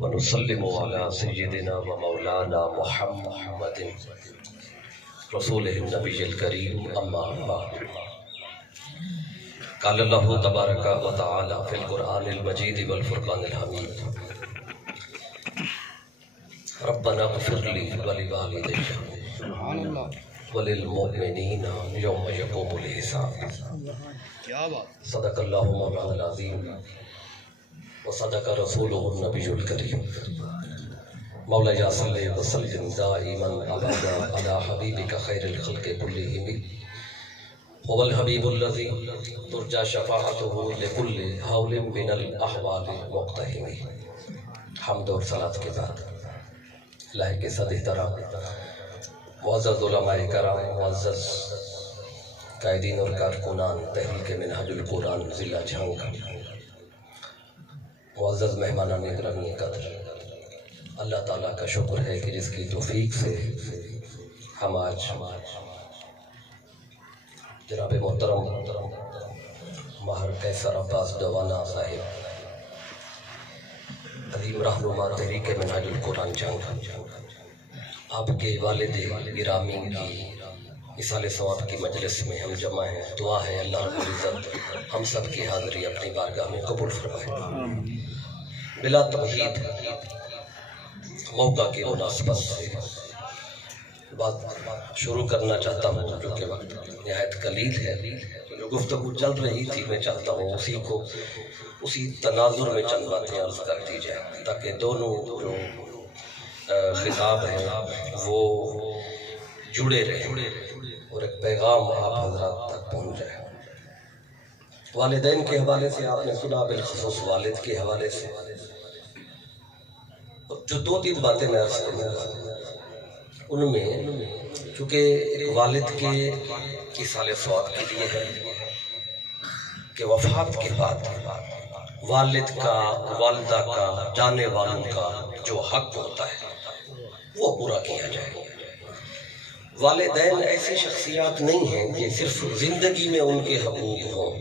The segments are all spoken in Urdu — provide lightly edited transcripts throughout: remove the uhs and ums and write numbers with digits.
ونسلم على سيدنا ومولانا محمد رسوله النبي الكريم أما بعد. قال الله تبارك وتعالى في القرآن المجيد والفرقان الحميد: ربنا اغفر لي ولوالدي وللمؤمنين يوم يقوم الحساب. صدق الله مولانا العظيم وصدق رسوله النبي الكريم. مولاي صل وسلم دائما ابدا على حبيبك خير الخلق كلهم هو الحبيب الذي ترجى شفاعته لكل هول من الاحوال مقتحم. حمد اور صلاۃ کے بعد الہی کے صد احترام معزز علماء کرام، معزز قائدین اور کارکنان تحریک منہاج القرآن ضلع جھنگ، معزز مہمانان گرامی قدر، اللہ تعالیٰ کا شکر ہے کہ جس کی توفیق سے ہم آج جناب محترم ماہر قیصر عباس ڈوانا صاحب، عظیم رہنما تحریک منہاج القرآن جھنگ، آپ کے والد گرامی کی مثال ثواب کی مجلس میں ہم جمع ہیں. دعا ہے اللہ رب العزت ہم سب کی حاضری اپنی بارگاہ میں قبول فرمائے. بلا تمہید موقع کی مناسبت سے بات شروع کرنا چاہتا ہوں، جو کہ وقت نہایت قلیل ہے. جو گفتگو چل رہی تھی میں چاہتا ہوں اسی تناظر میں چند باتیں عرض کر دی جائیں تاکہ دونوں جو خطاب ہیں وہ جڑے رہیں اور ایک پیغام آپ حضرات تک پہنچ جائے. والدین کے حوالے سے آپ نے سنا، بالخصوص والد کے حوالے سے جو دو تین باتیں میں عرض کروں گا. ان میں چونکہ ایک والد کے مثال ثواب کے لیے ہے کہ وفات کے بعد والد کا، والدہ کا، جانے والوں کا جو حق ہوتا ہے وہ پورا کیا جائے. والدین ایسی شخصیات نہیں ہیں کہ صرف زندگی میں ان کے حقوق ہوں.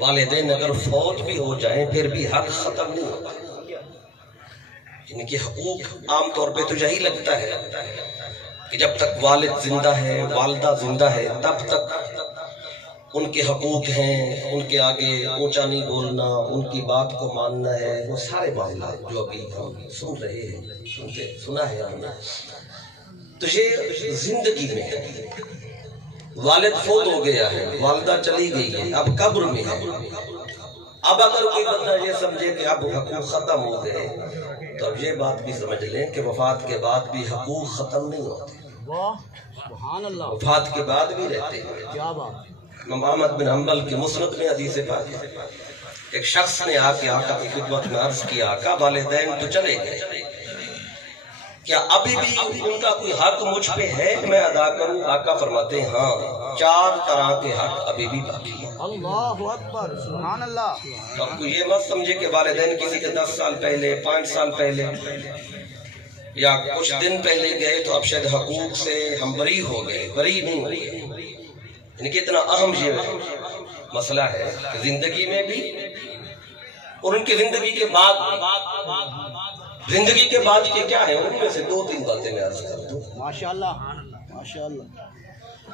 والدین اگر فوت بھی ہو جائیں پھر بھی حق ختم نہیں ہوتا. ان کے حقوق عام طور پہ تو یہی لگتا ہے کہ جب تک والد زندہ ہے، والدہ زندہ ہے، تب تک ان کے حقوق ہیں، ان کے آگے اونچا نہیں بولنا، ان کی بات کو ماننا ہے. وہ سارے معاملات جو ابھی ہم سن رہے ہیں، سنا ہے ہم نے، تو یہ زندگی میں ہے. والد فوت ہو گیا ہے، والدہ چلی گئی ہے، اب قبر میں ہے. اب اگر کوئی بندہ یہ سمجھے کہ اب حقوق ختم ہو گئے تو اب یہ بات بھی سمجھ لیں کہ وفات کے بعد بھی حقوق ختم نہیں ہوتے. وفات کے بعد بھی رہتے ہیں. امام احمد بن حنبل کے مسند میں حدیث پاک ہے، ایک شخص نے آ کے آقا کی خدمت میں عرض کیا: آقا والدین تو چلے گئے، کیا ابھی بھی ان کا کوئی حق مجھ پہ ہے کہ میں ادا کروں؟ آقا فرماتے ہیں ہاں، 4 طرح کے حق ابھی بھی باقی ہیں. اللہ اکبر، سبحان اللہ. تو آپ کو یہ مت سمجھے کہ والدین کسی کے 10 سال پہلے، 5 سال پہلے یا کچھ دن پہلے گئے تو اب شاید حقوق سے ہم بری ہو گئے. بری نہیں ہوئے. یعنی کہ اتنا اہم یہ مسئلہ ہے کہ زندگی میں بھی اور ان کی زندگی کے بعد بھی. زندگی کے بعد کے کیا ہے، ان میں سے 2-3 باتیں میں عرض کر دوں. ماشاءاللہ ماشاءاللہ.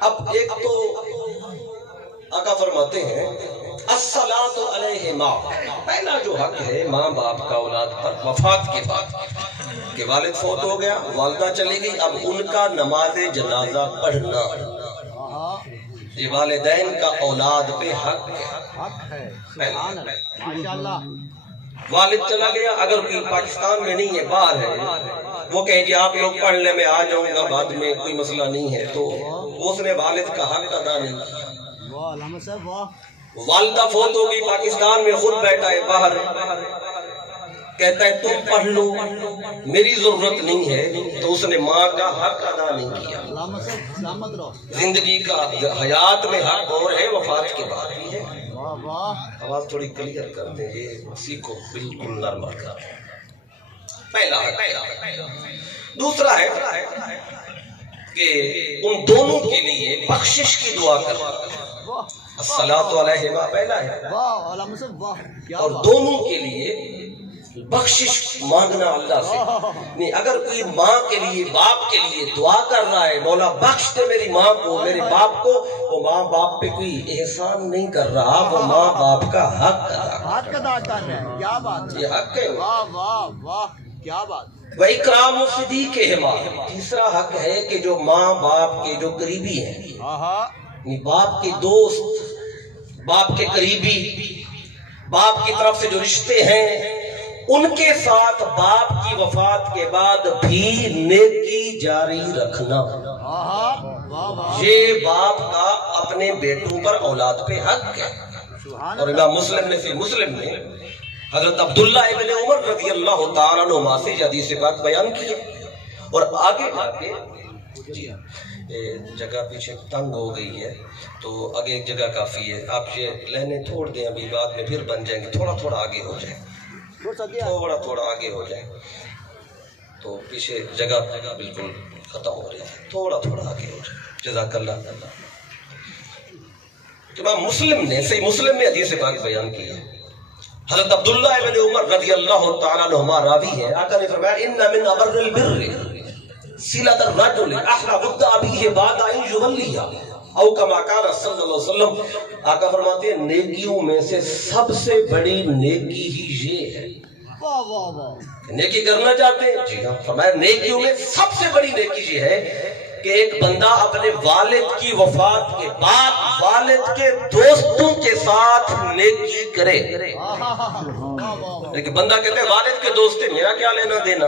اب ایک تو آقا فرماتے ہیں الصلاۃ علیہما، پہلا جو حق ہے ماں باپ کا اولاد پر وفات کے بعد کہ والد فوت ہو گیا، والدہ چلی گئی، اب ان کا نماز جنازہ پڑھنا یہ والدین کا اولاد پہ حق ہے. ماشاءاللہ. والد چلا گیا، اگر کوئی پاکستان میں نہیں ہے، باہر ہے، وہ کہیں جی آپ لوگ پڑھ لیں، میں آ جاؤں گا بعد میں، کوئی مسئلہ نہیں ہے، تو اس نے والد کا حق ادا نہیں کیا. والدہ فوت ہو گئی پاکستان میں، خود بیٹھا ہے باہر، کہتا ہے تم پڑھ لو، میری ضرورت نہیں ہے، تو اس نے ماں کا حق ادا نہیں کیا. زندگی کا حیات میں حق اور ہے، وفات کے بعد بھی ہے. آواز تھوڑی کلیئر کر دیں، یہ سیکھو بالکل نرم کر. پہلا ہے. دوسرا ہے کہ ان دونوں کے لیے بخشش کی دعا کرنا. الصلاۃ علیہما پہلا ہے، اور دونوں کے لیے بخشش مانگنا اللہ سے نہیں. اگر کوئی ماں کے لیے باپ کے لیے دعا کر رہا ہے مولا بخش دے میری ماں کو میرے باپ کو, وہ ماں باپ پہ کوئی احسان نہیں کر رہا, وہ ماں باپ کا حق ادا کر رہا ہے. کیا بات ہے, یہ حق ہے. واہ واہ واہ کیا بات. وَإِكْرَامُ صِدِيقِهِمَا, تیسرا حق ہے کہ جو ماں باپ کے جو قریبی ہیں, باپ کے دوست, باپ کے قریبی, باپ کی طرف سے جو رشتے ہیں ان کے ساتھ باپ کی وفات کے بعد بھی نیکی جاری رکھنا. یہ باپ کا اپنے بیٹوں پر اولاد پہ حق ہے. اور امام مسلم نے مسلم میں حضرت عبداللہ ابن عمر رضی اللہ تعالیٰ عنہ سے حدیث بات بیان کی ہے. اور آگے جا کے جی جگہ پیچھے تنگ ہو گئی ہے تو آگے ایک جگہ کافی ہے, آپ یہ لینے چھوڑ دیں, ابھی بعد میں پھر بن جائیں گے, تھوڑا آگے ہو جائے, تھوڑا آگے ہو جائے, تو پیچھے جگہ بالکل ختم ہو رہی ہے, تھوڑا آگے ہو جائے. جزاک اللہ. امام مسلم نے صحیح مسلم میں حدیث پاک بیان کی ہے. حضرت عبداللہ ابن عمر رضی اللہ تعالیٰ عنہما راوی ہے, آقا نے فرمایا ان من ابر البر صلۃ الرجل احرى ود ابيه بعد ان يولي او كما قال صلی اللہ علیہ وسلم. آقا فرماتے ہیں نیکیوں میں سے سب سے بڑی نیکی ہی یہ ہے. نیکی کرنا چاہتے ہیں, جی ہاں, فرمایا نیکیوں میں سب سے بڑی نیکی یہ ہے کہ ایک بندہ اپنے والد کی وفات کے بعد والد کے دوستوں کے ساتھ نیکی کرے. لیکن بندہ کہتے ہیں والد کے دوست ہیں, میرا کیا لینا دینا.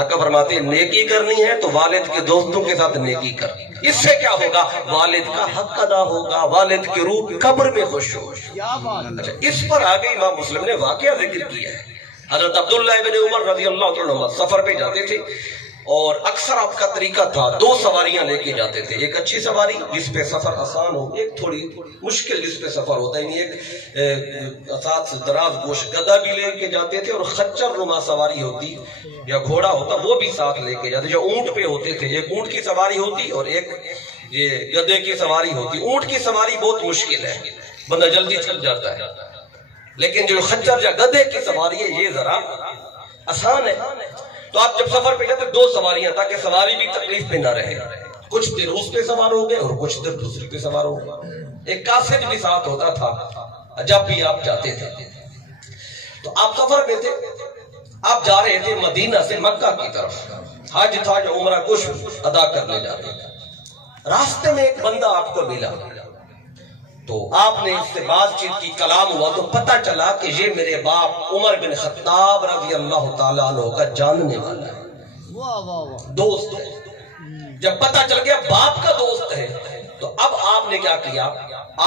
آقا فرماتے ہیں نیکی کرنی ہے تو والد کے دوستوں کے ساتھ نیکی کر. اس سے کیا ہوگا, والد کا حق ادا ہوگا, والد کی روح قبر میں خوش ہو. اچھا, اس پر آگے امام مسلم نے واقعہ ذکر کیا ہے. حضرت عبداللہ ابن عمر رضی اللہ عنہ سفر پہ جاتے تھے اور اکثر آپ کا طریقہ تھا 2 سواریاں لے کے جاتے تھے. ایک اچھی سواری جس پہ سفر آسان ہو, ایک تھوڑی مشکل جس پہ سفر ہوتا ہے. ایک ساتھ دراز گوش گدا بھی لے کے جاتے تھے, اور خچر نما سواری ہوتی یا گھوڑا ہوتا وہ بھی ساتھ لے کے جاتے. جو اونٹ پہ ہوتے تھے, ایک اونٹ کی سواری ہوتی اور ایک یہ گدے کی سواری ہوتی. اونٹ کی سواری بہت مشکل ہے, بندہ جلدی چل جاتا ہے, لیکن جو خچر یا گدے کی سواری ہے یہ ذرا آسان ہے. تو آپ جب سفر پہ جاتے 2 سواریاں, تاکہ سواری بھی تکلیف پہ نہ رہے. کچھ دیر اس پہ سوار ہو گئے اور کچھ دیر دوسری پہ سوار ہو گئے. ایک قاصد بھی ساتھ ہوتا تھا جب بھی آپ جاتے تھے. تو آپ سفر پہ تھے, آپ جا رہے تھے مدینہ سے مکہ کی طرف, حج تھا یا عمرہ کچھ ادا کرنے جا رہے تھے. راستے میں ایک بندہ آپ کو ملا تو آپ نے اس سے بات چیت کی, کلام ہوا تو پتہ چلا کہ یہ میرے باپ عمر بن خطاب رضی اللہ تعالیٰ عنہ کا جاننے والا ہے, دوست ہے. جب پتہ چل گیا باپ کا دوست ہے تو اب آپ نے کیا کیا,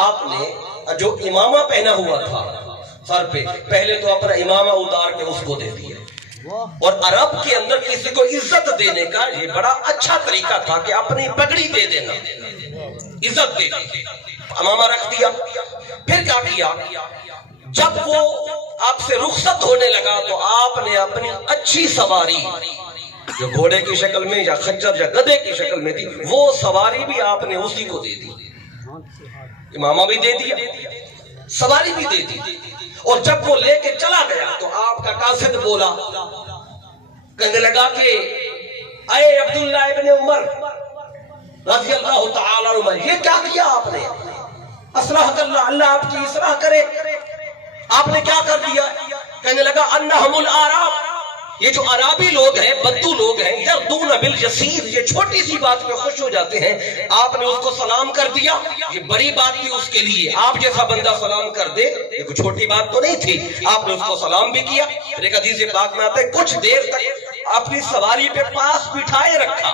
آپ نے جو امامہ پہنا ہوا تھا سر پہ, پہلے تو اپنا امامہ اتار کے اس کو دے دیا. اور عرب کے اندر کسی کو عزت دینے کا یہ بڑا اچھا طریقہ تھا کہ اپنی پگڑی دے دینا, عزت دے دی. امامہ رکھ دیا. پھر کیا کیا, جب وہ آپ سے رخصت ہونے لگا تو آپ نے اپنی اچھی سواری جو گھوڑے کی شکل میں یا خچر یا گدے کی شکل میں تھی وہ سواری بھی آپ نے اسی کو دے دی. امامہ بھی دے دیا, سواری بھی دے دی. اور جب وہ لے کے چلا گیا تو آپ کا قاصد بولا, کہنے لگا کہ اے عبداللہ ابن عمر رضی اللہ تعالیٰ عنہ, یہ کیا کیا آپ نے, اصلاحت اللہ, اللہ آپ کی اصلاح کرے. آپ نے کیا کر دیا, کہنے لگا انہم العراب, یہ جو عرابی لوگ ہیں, بدو لوگ ہیں, یردون بالیسیر, یہ چھوٹی سی بات پہ خوش ہو جاتے ہیں. آپ نے اس کو سلام کر دیا, یہ بڑی بات تھی اس کے لیے. آپ جیسا بندہ سلام کر دے یہ کوئی چھوٹی بات تو نہیں تھی. آپ نے اس کو سلام بھی کیا. ایک حدیث پاک میں آتا ہے کچھ دیر تک اپنی سواری پہ پاس بٹھائے رکھا,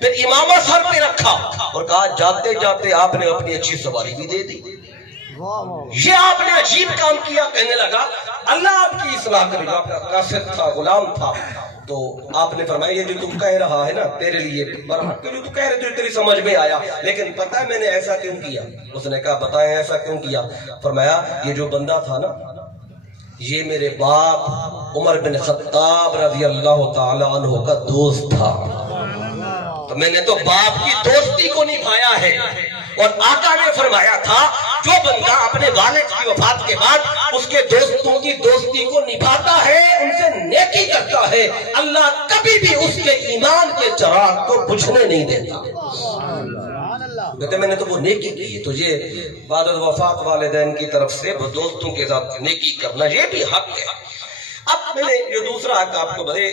پھر امامہ سر پہ رکھا اور کہا جاتے جاتے آپ نے اپنی اچھی سواری بھی دے دی. یہ آپ نے عجیب کام کیا. کہنے لگا اللہ آپ کی اصلاح کرے. آپ کا قاصد تھا, غلام تھا. تو آپ نے فرمایا یہ جو تم کہہ رہا ہے نا تیرے لیے برحق, جو تو کہہ رہے تھے تیری سمجھ میں آیا, لیکن پتہ ہے میں نے ایسا کیوں کیا. اس نے کہا بتائیں ایسا کیوں کیا. فرمایا یہ جو بندہ تھا نا یہ میرے باپ عمر بن خطاب رضی اللہ تعالیٰ عنہ کا دوست تھا, تو میں نے تو باپ کی دوستی کو نبھایا ہے. اور آقا نے فرمایا تھا جو بندہ اپنے والد کی وفات کے بعد اس کے دوستوں کی دوستی کو نبھاتا ہے, ان سے نیکی کرتا ہے اللہ کبھی بھی اس کے ایمان کے چراغ کو بجھنے نہیں دیتا. کہتے میں نے تو وہ نیکی کی. تو یہ بعد وفات والدین کی طرف سے وہ دوستوں کے ساتھ نیکی کرنا یہ بھی حق ہے. اب میں نے جو دوسرا حق آپ کو بتایا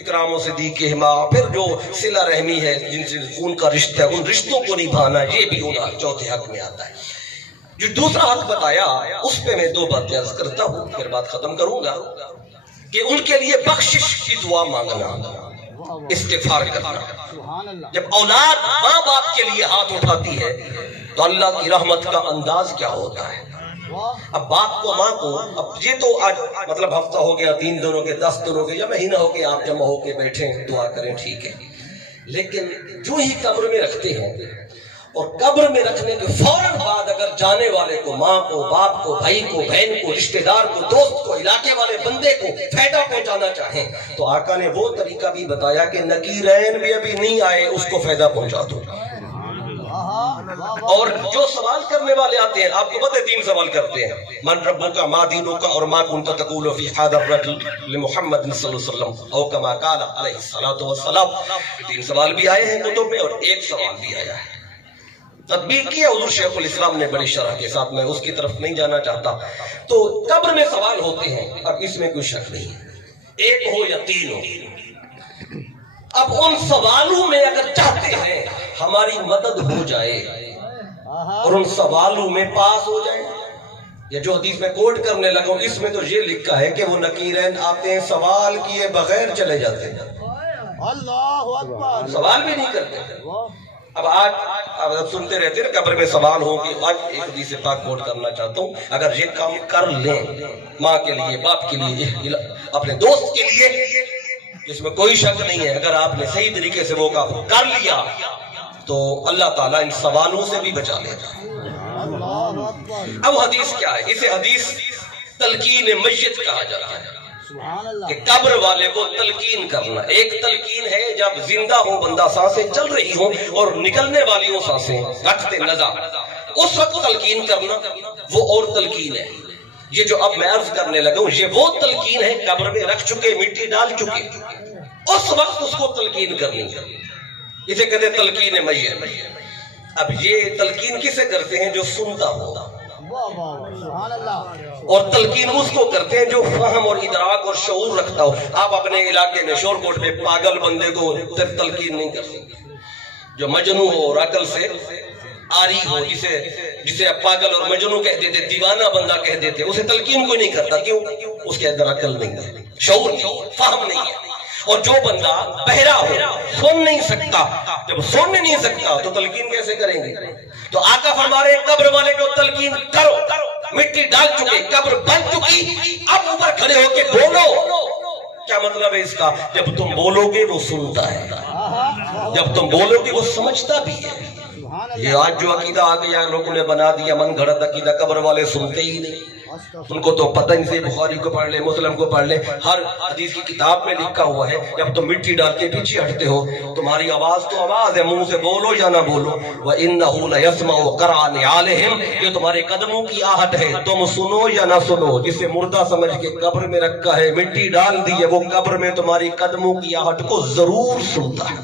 اکرام و صدیق حما، پھر جو صلہ رحمی ہے جن سے خون کا رشتہ ہے ان رشتوں کو نبھانا، یہ بھی ان چوتھے حق میں آتا ہے. جو دوسرا حق بتایا اس پہ میں 2 باتیں عرض کرتا ہوں پھر بات ختم کروں گا کہ ان کے لیے بخشش کی دعا مانگنا، استغفار کرنا. جب اولاد ماں باپ کے لیے ہاتھ اٹھاتی ہے تو اللہ کی رحمت کا انداز کیا ہوتا ہے. اب باپ کو ماں کو، اب یہ تو آج مطلب ہفتہ ہو گیا 3 دنوں کے 10 دنوں کے یا مہینہ ہو کے آپ جمع ہو کے بیٹھیں دعا کریں ٹھیک ہے، لیکن جو ہی قبر میں رکھتے ہیں اور قبر میں رکھنے کے فوراً بعد اگر جانے والے کو، ماں کو، باپ کو، بھائی کو، بہن کو، رشتہ دار کو، دوست کو، علاقے والے بندے کو فائدہ پہنچانا چاہیں تو آقا نے وہ طریقہ بھی بتایا کہ نکیرین بھی ابھی نہیں آئے اس کو فائدہ پہنچا دو. اور جو سوال کرنے والے آتے ہیں آپ کو پتہ ہے 3 سوال کرتے ہیں، من ربک ما دینک اور ما کنت تقول فی هذا الرجل لمحمد صلی اللہ علیہ وسلم او کما قال علیہ الصلوۃ والسلام. 3 سوال بھی آئے ہیں کتب میں اور 1 سوال بھی آیا ہے. تطبیق کیا حضور شیخ الاسلام نے بڑی شرح کے ساتھ، میں اس کی طرف نہیں جانا چاہتا. تو قبر میں سوال ہوتے ہیں، اب اس میں کوئی شک نہیں ہے 1 ہو یا 3 ہو. اب ان سوالوں میں اگر چاہتے ہیں ہماری مدد ہو جائے اور ان سوالوں میں پاس ہو جائے، یا جو حدیث میں کوٹ کرنے لگا ہوں اس میں تو یہ لکھا ہے کہ وہ نکیرین آتے ہیں سوال کیے بغیر چلے جاتے ہیں، اللہ اکبر، سوال بھی نہیں کرتے. اب آج آپ سنتے رہتے ہیں قبر میں سوال ہو کہ آج ایک حدیث پاک کوٹ کرنا چاہتا ہوں، اگر یہ کام کر لیں ماں کے لیے، باپ کے لیے، اپنے دوست کے لیے، جس میں کوئی شک نہیں ہے، اگر آپ نے صحیح طریقے سے وہ کام کر لیا تو اللہ تعالیٰ ان سوالوں سے بھی بچا لیتا ہے. اب حدیث کیا ہے؟ اسے حدیث تلقین میت کہا جاتا ہے کہ قبر والے کو تلقین کرنا. ایک تلقین ہے جب زندہ ہو بندہ، سانسیں چل رہی ہوں اور نکلنے والی ہوں سانسیں رکھتے نظر، اس وقت تلقین کرنا وہ اور تلقین ہے. یہ جو اب میں عرض کرنے لگا ہوں یہ وہ تلقین ہے قبر میں رکھ چکے، مٹی ڈال چکے، اس وقت اس کو تلقین کرنی ہے. اسے کہتے ہیں تلقین میت. اب یہ تلقین کسے کرتے ہیں؟ جو سنتا ہو. اور تلقین اس کو کرتے ہیں جو فہم اور ادراک اور شعور رکھتا ہو. آپ اپنے علاقے میں شور کوٹ میں پاگل بندے کو تلقین نہیں کر سکتے. جو مجنون ہو اور عقل سے آری ہو، جسے پاگل اور مجنون کہہ دیتے، دیوانہ بندہ کہہ دیتے، اسے تلقین کوئی نہیں کرتا. کیوں؟ اس کے اندر عقل نہیں ہے، شعور نہیں، فہم نہیں ہے. اور جو بندہ بہرا ہو، سن نہیں سکتا، جب سن نہیں سکتا تو تلقین کیسے کریں گے؟ تو آقا فرما رہے قبر والے کو تلقین کرو. مٹی ڈال چکے، قبر بن چکی، اب اوپر کھڑے ہو کے بولو. کیا مطلب ہے اس کا؟ جب تم بولو گے وہ سنتا ہے، جب تم بولو گے وہ سمجھتا بھی ہے. یہ آج جو عقیدہ آ گیا لوگوں نے بنا دیا من گھڑت عقیدہ، قبر والے سنتے ہی نہیں. ان کو تو پتہ ہی نہیں، بخاری کو پڑھ لے، مسلم کو پڑھ لے، ہر حدیث کی کتاب میں لکھا ہوا ہے جب تم مٹی ڈال کے پیچھے ہٹتے ہو تمہاری آواز تو آواز ہے، منہ سے بولو یا نہ بولو. وَإِنَّهُ لَيَسْمَعُ قَرْعَ نِعَالِهِمْ، یہ تمہارے قدموں کی آہٹ ہے، تم سنو یا نہ سنو. جسے مردہ سمجھ کے قبر میں رکھا ہے، مٹی ڈال دی ہے، وہ قبر میں تمہاری قدموں کی آہٹ کو ضرور سنتا ہے.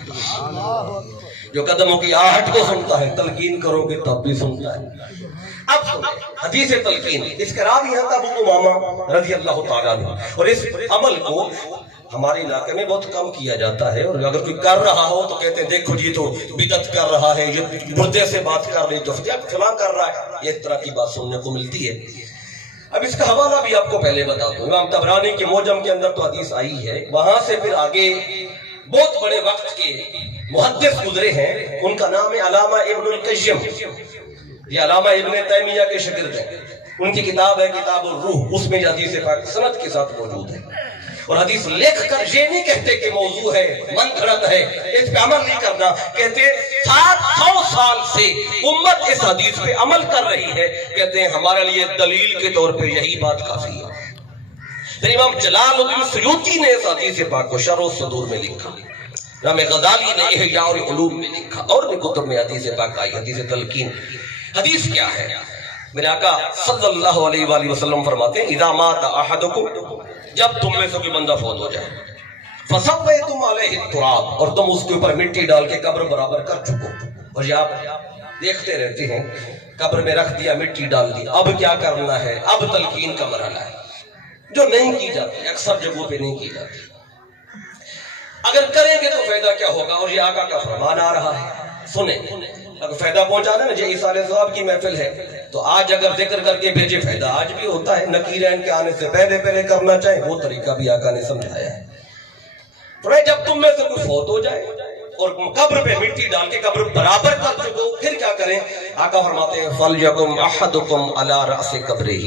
جو قدموں کی آہٹ کو سنتا ہے، تلقین کرو گے تب بھی سنتا ہے. اب حدیث تلقین، اس کا راوی ہے ابو امامہ رضی اللہ تعالیٰ عنہ. اور اس عمل کو ہمارے علاقے میں بہت کم کیا جاتا ہے، اور اگر کوئی کر رہا ہو تو کہتے ہیں دیکھو جی تو بدعت کر رہا ہے، یہ مردے سے بات کر رہی تو فلاں کر رہا ہے. یہ طرح کی بات سننے کو ملتی ہے. اب اس کا حوالہ بھی آپ کو پہلے بتا دوں. امام طبرانی کے معجم کے اندر تو حدیث آئی ہے، وہاں سے پھر آگے بہت بڑے وقت کے محدث گزرے ہیں، ان کا نام ہے علامہ ابن القیم. یہ علامہ ابن تیمیہ کے شاگرد ہیں. ان کی کتاب ہے کتاب الروح، اس میں حدیث پاک سند کے ساتھ موجود ہے. اور حدیث لکھ کر یہ نہیں کہتے کہ موضوع ہے، من گھڑت ہے، اس پہ عمل نہیں کرنا. کہتے 700 سال سے امت اس حدیث پہ عمل کر رہی ہے. کہتے ہیں ہمارے لیے دلیل کے طور پہ یہی بات کافی ہے. پھر امام جلال الدین سیوطی نے اس حدیث پاک کو شرح الصدور میں لکھا، امام غزالی نے احیاء العلوم میں لکھا، اور بھی کتب میں حدیث پاک آئی. حدیث تلقین حدیث کیا ہے؟ میرے آقا صلی اللہ علیہ وآلہ وسلم فرماتے ہیں اذا مات احدکم، جب تم میں سے کوئی بندہ فوت ہو جائے، فصبیتم علیہ التراب، اور تم اس کے اوپر مٹی ڈال کے قبر برابر کر چکو، اور یہ آپ دیکھتے رہتے ہیں قبر میں رکھ دیا، مٹی ڈال دی، اب کیا کرنا ہے؟ اب تلقین کا مرحلہ ہے جو نہیں کی جاتی، اکثر جگہوں پہ نہیں کی جاتی۔ اگر کریں گے تو فائدہ کیا ہوگا؟ اور یہ آقا کا فرمان آ رہا ہے، سنیں، اگر فائدہ پہنچانا نا، جو عیسیٰ علیہ السلام کی محفل ہے تو آج اگر ذکر کر کے بھیجے، فائدہ آج بھی ہوتا ہے، نکیرین کے آنے سے پہلے کرنا چاہیں، وہ طریقہ بھی آقا نے سمجھایا ہے۔ جب تم میں سے کوئی فوت ہو جائے اور قبر پہ مٹی ڈال کے قبر برابر کر چکو، پھر کیا کریں؟ آقا فرماتے ہیں فَلْيَقُمْ أَحَدُكُمْ عَلَىٰ رَأْسِ قَبْرِهِ،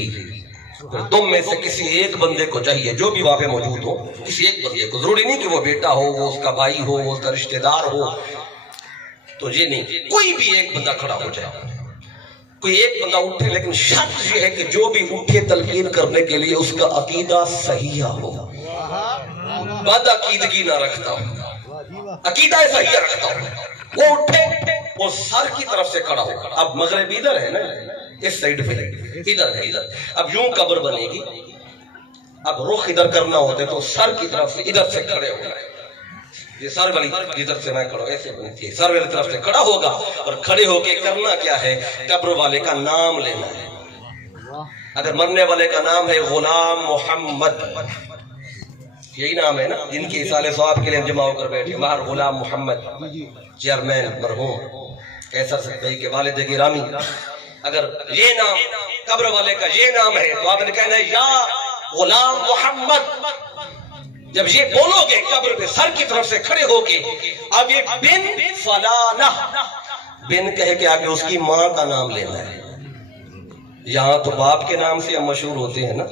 پھر تم میں سے کسی ایک بندے کو چاہیے، جو بھی وہاں پہ موجود ہو، کسی ایک بندے کو، ضروری نہیں کہ وہ بیٹا ہو، وہ اس کا بھائی ہو، وہ اس کا رشتہ دار ہو، تو یہ نہیں، کوئی بھی ایک بندہ کھڑا ہو جائے، کوئی ایک بندہ اٹھے، لیکن شرط یہ ہے کہ جو بھی اٹھے تلقین کرنے کے لیے اس کا عقیدہ صحیح ہو، بد عقیدگی نہ رکھتا ہو، عقیدہ صحیح رکھتا ہو، وہ اٹھے، وہ سر کی طرف سے کھڑا ہو۔ اب مغرب ادھر ہے نا، اس سائیڈ پہ ادھر ہے، ادھر اب یوں قبر بنے گی، اب رخ ادھر کرنا ہوتا ہے تو سر کی طرف سے ادھر سے کھڑے ہو گئے، یہ سر والی ادھر سے میں کھڑا ہوں، ایسے بنتی ہے، سر والی طرف سے کھڑا ہوگا، اور کھڑے ہو کے کرنا کیا ہے؟ قبر والے کا نام لینا ہے۔ اگر مرنے والے کا نام ہے غلام محمد، یہی نام ہے نا جن کی اصالہ ثواب کے لیے جمع ہو کر بیٹھے، مہر غلام محمد چیئرمین مرحوم کیسر سکھائی کے والد گرامی، اگر یہ نام قبر والے کا یہ نام ہے تو آپ نے کہنا ہے یا غلام محمد۔ جب یہ بولو گے قبر پہ سر کی طرف سے کھڑے ہو کے، اب یہ بن فلانہ، بن کہے کہ آگے اس کی ماں کا نام لینا ہے۔ یہاں تو باپ کے نام سے ہم مشہور ہوتے ہیں نا،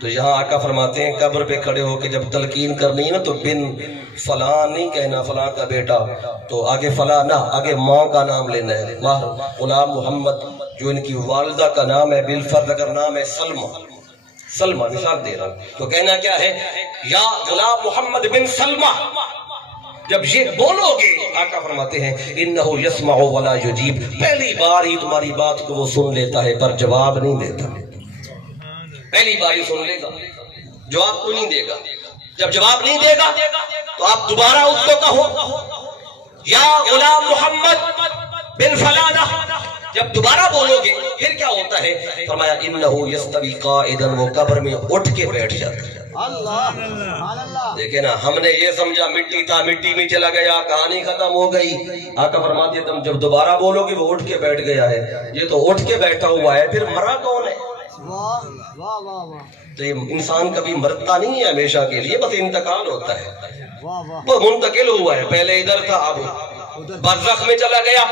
تو یہاں آقا فرماتے ہیں قبر پہ کھڑے ہو کے جب تلقین کرنی ہے نا تو بن فلاں نہیں کہنا، فلاں کا بیٹا، تو آگے فلاں نہ، آگے ماں کا نام لینا ہے، مہر غلام محمد، جو ان کی والدہ کا نام ہے، بالفرض اگر نام ہے سلمہ، سلمہ مثال دے رہا ہوں، تو کہنا کیا ہے؟ یا غلام محمد بن سلمہ۔ جب یہ بولو گے آقا فرماتے ہیں انہو یسمع ولا یجیب، پہلی بار ہی تمہاری بات کو وہ سن لیتا ہے پر جواب نہیں دیتا، پہلی بار ہی سن لے گا، جواب کو نہیں دے گا۔ جب جواب نہیں دے گا تو آپ دوبارہ اس کو کہو یا غلام محمد بن فلانہ، جب دوبارہ بولو گے پھر کیا ہوتا ہے؟ فرمایا انہو یستوی قائدا، وہ قبر میں اٹھ کے بیٹھ جاتا ہے۔ اللہ دیکھیں نا، ہم نے یہ سمجھا مٹی تھا، مٹی میں چلا گیا، کہانی ختم ہو گئی۔ آقا فرماتے ہیں تم جب دوبارہ بولو گے وہ اٹھ کے بیٹھ گیا ہے، یہ تو اٹھ کے بیٹھا ہوا ہے، پھر مرا کون ہے؟ تو یہ انسان کبھی مرتا نہیں ہے ہمیشہ کے لیے، بس انتقال ہوتا ہے، وہ منتقل ہوا ہے، پہلے ادھر تھا اب برزخ میں چلا گیا،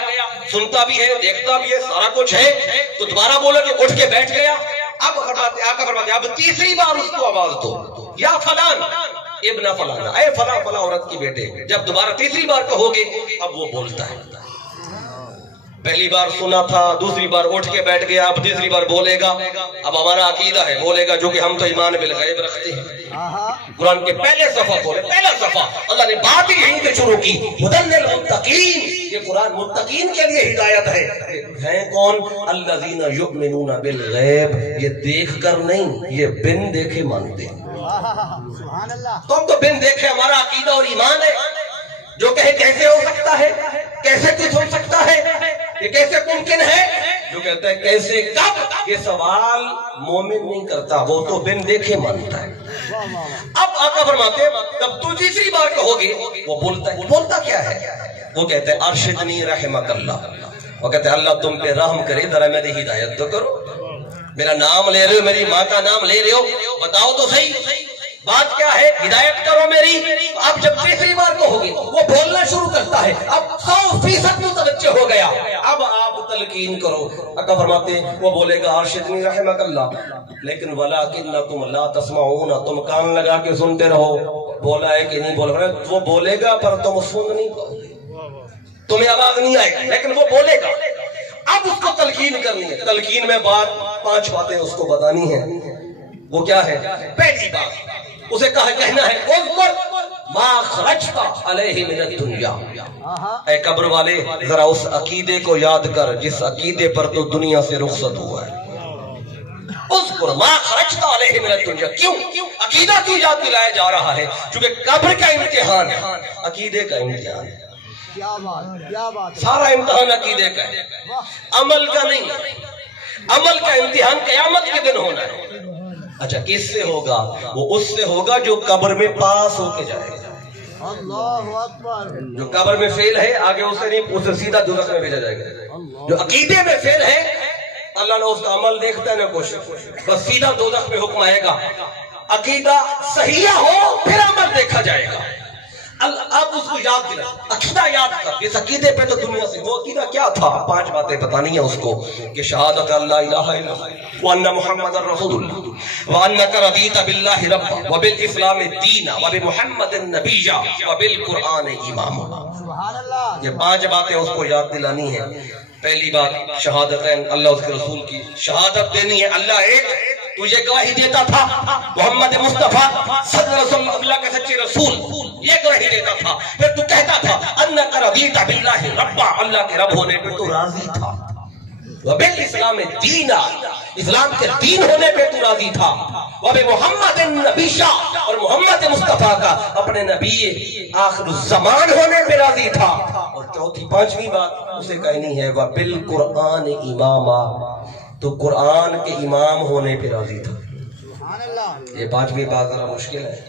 سنتا بھی ہے، دیکھتا بھی ہے، سارا کچھ ہے، تو دوبارہ بولو کہ اٹھ کے بیٹھ گیا۔ اب آقا فرماتے ہیں اب تیسری بار اس کو آواز دو یا فلان ابن فلانا، اے فلاں فلاں عورت کی بیٹے، جب دوبارہ تیسری بار کہو گے اب وہ بولتا ہے۔ پہلی بار سنا تھا، دوسری بار اٹھ کے بیٹھ گیا، اب تیسری بار بولے گا۔ اب ہمارا عقیدہ ہے بولے گا، جو کہ ہم تو ایمان بالغیب رکھتے ہیں۔ قرآن کے پہلے صفحہ کھولے، پہلا صفحہ اللہ نے بات ہی یہیں پہ شروع کی، ہدی للمتقین، یہ قرآن متقین کے لیے ہدایت ہے۔ ہیں کون؟ الذین یؤمنون بالغیب، یہ دیکھ کر نہیں، یہ بن دیکھے مانتے ہیں۔ تو ہم تو بن دیکھے ہمارا عقیدہ اور ایمان ہے، جو کہے کیسے ہو سکتا ہے، کیسے کچھ ہو سکتا ہے، یہ کیسے ممکن ہے، جو کہتا ہے کیسے کب، یہ سوال مومن نہیں کرتا، وہ تو بن دیکھے مانتا ہے۔ اب آقا فرماتے ہیں جب تو تیسری بار کہو گے وہ بولتا ہے، بولتا کیا ہے؟ وہ کہتا ہے ارشدنی رحمک اللہ، وہ کہتا ہے اللہ تم پہ رحم کرے، ذرا میری ہدایت تو کرو، میرا نام لے رہے ہو، میری ماں کا نام لے رہے ہو، بتاؤ تو صحیح بات کیا ہے، ہدایت کرو میری۔ اب جب تیسری بار کہو گے وہ بولنا شروع کرتا ہے، اب 100% متوجہ ہو گیا، اب آپ تلقین کرو۔ آقا فرماتے ہیں وہ بولے گا ارشدنی رحمک اللہ، لیکن ولکنکم لا تسمعون، تم کان لگا کے سنتے رہو، بولا ہے کہ نہیں بول رہا، وہ بولے گا پر تم سن نہیں پاؤ گے، تمہیں آواز نہیں آئے گی، لیکن وہ بولے گا۔ اب اس کو تلقین کرنی ہے، تلقین میں 5 باتیں اس کو بتانی ہیں۔ وہ کیا ہے؟ پہلی بات اسے کہنا ہے اذکر ما خرجت علیہ من الدنیا. اے قبر والے ذرا اس عقیدے کو یاد کر جس عقیدے پر تو دنیا سے رخصت ہوا ہے. اس پر ما خرجت علیہ من الدنیا. کیوں عقیدہ کیوں یاد دلایا جا رہا ہے؟ چونکہ قبر کا امتحان ہے، عقیدے کا امتحان ہے. سارا امتحان عقیدے کا ہے، عمل کا نہیں. عمل کا امتحان قیامت کے دن ہونا ہے. اچھا کس سے ہوگا؟ وہ اس سے ہوگا جو قبر میں پاس ہو کے جائے گا. اللہ اکبر. جو قبر میں فیل ہے آگے اسے نہیں، اسے سیدھا دوزخ میں بھیجا جائے گا. جو عقیدے میں فیل ہے اللہ نے اس کا عمل دیکھتا ہے نہ کچھ، بس سیدھا دوزخ میں حکم آئے گا. عقیدہ صحیح ہو پھر عمل دیکھا جائے گا. اب اس کو یاد دلا، عقیدہ یاد کر. اس عقیدے پہ تو دنیا سے، وہ عقیدہ کیا تھا؟ 5 باتیں بتانی ہیں اس کو کہ شہادت اللہ الہ الا اللہ وان محمد رسول اللہ وانک رضیت باللہ ربا وبالاسلام دینا وبمحمد نبیا وبالقرآن اماما. سبحان اللہ. یہ 5 باتیں اس کو یاد دلانی ہیں. پہلی بات شہادتین، اللہ اس کے رسول کی شہادت دینی ہے. اللہ ایک، تجھے گواہی دیتا تھا محمد مصطفیٰ صلی اللہ علیہ وسلم اللہ کے سچے رسول، یہ گواہی دیتا تھا. پھر تو کہتا تھا انک رضیت باللہ ربا، اللہ کے رب ہونے پہ تو راضی تھا. وبالاسلام دینا، اسلام کے دین ہونے پہ تو راضی تھا. وبمحمد نبیشا، اور محمد مصطفیٰ کا اپنے نبی آخر الزمان ہونے پہ راضی تھا. اور چوتھی 5ویں بات اسے کہنی ہے وبالقرآن اماما، تو قرآن کے امام ہونے پہ راضی تھا. سبحان اللہ. یہ 5ویں بات ذرا مشکل ہے.